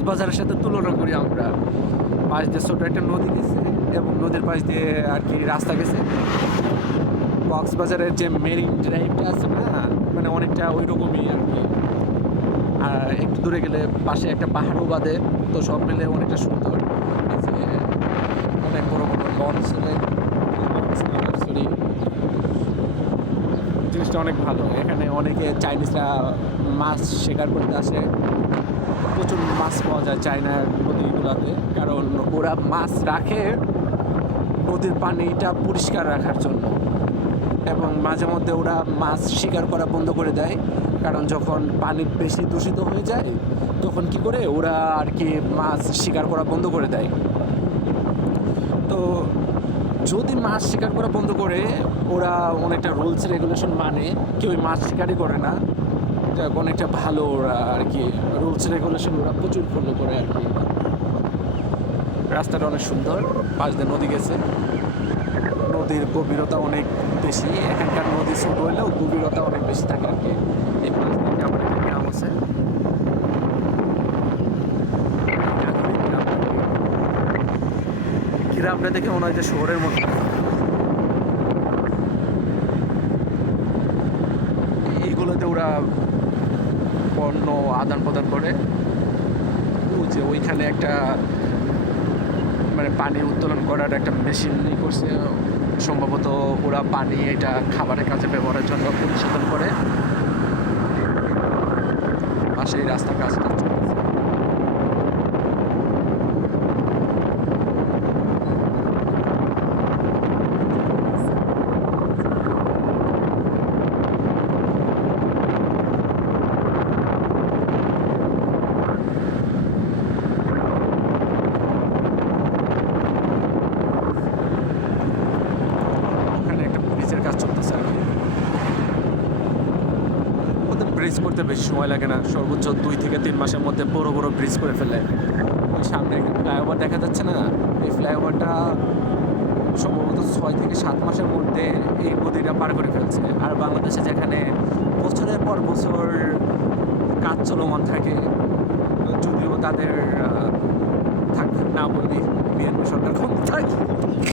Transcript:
কক্সবাজারের সাথে তুলনা করি আমরা। পাশ দিয়ে ছোটো একটা নদী গেছে এবং নদীর পাশ দিয়ে আর কি রাস্তা গেছে। কক্সবাজারের যে মেরিন ড্রাইভটা আছে না, মানে অনেকটা ওই রকমই আর কি। আর একটু দূরে গেলে পাশে একটা পাহাড়ও বাদে, তো সব মিলে অনেকটা সুন্দর। এই যে অনেক বড় বড় লঞ্চ জিনিসটা অনেক ভালো। এখানে অনেকে চাইনিজরা মাছ শিকার করতে আসে। প্রচুর মাছ পাওয়া যায় চায়নার নদীগুলোতে, কারণ ওরা মাছ রাখে নদীর পানিটা পরিষ্কার রাখার জন্য। এবং মাঝে মধ্যে ওরা মাছ শিকার করা বন্ধ করে দেয়, কারণ যখন পানি বেশি দূষিত হয়ে যায় তখন কি করে ওরা আর কি মাছ শিকার করা বন্ধ করে দেয়। তো যদি মাছ শিকার করা বন্ধ করে, ওরা অনেকটা রুলস রেগুলেশন মানে, কেউ মাছ শিকারই করে না। এটা অনেকটা ভালো, ওরা আর কি রুলস রেগুলেশন ওরা প্রচুর ফলো করে আর কি। রাস্তাটা অনেক সুন্দর, পাশ দিয়ে নদী গেছে। নদীর গভীরতা অনেক বেশি, এখানকার নদী ছোট হলেও গভীরতা অনেক বেশি থাকে আর কি। এই পাশ থেকে আমার একটা গ্রাম আছে, গ্রামটা দেখে মনে হয় যে শহরের মতো। এইগুলোতে ওরা পণ্য আদান প্রদান করে। ওই যে ওইখানে একটা মানে পানি উত্তোলন করার একটা মেশিন করছে, সম্ভবত ওরা পানি এটা খাবারের কাজে ব্যবহারের জন্য পরিশোধন করে। পাশে এই রাস্তার কাজটা চলছে। ওখানে একটা ব্রিজের কাজ চলতেছে আর কি। ওদের ব্রিজ করতে বেশি সময় লাগে না, সর্বোচ্চ 2 থেকে 3 মাসের মধ্যে বড় বড় ব্রিজ করে ফেলে। ওই সামনে একটা ফ্লাইওভার দেখা যাচ্ছে না, এই ফ্লাইওভারটা সম্ভবত 6 থেকে 7 মাসের মধ্যে এই নদীটা পার করে ফেলছে। আর বাংলাদেশে যেখানে বছরের পর বছর কাজ চলমান থাকে, যদিও তাদের থাক না বলি বিএনপি সরকার ক্ষমতায়।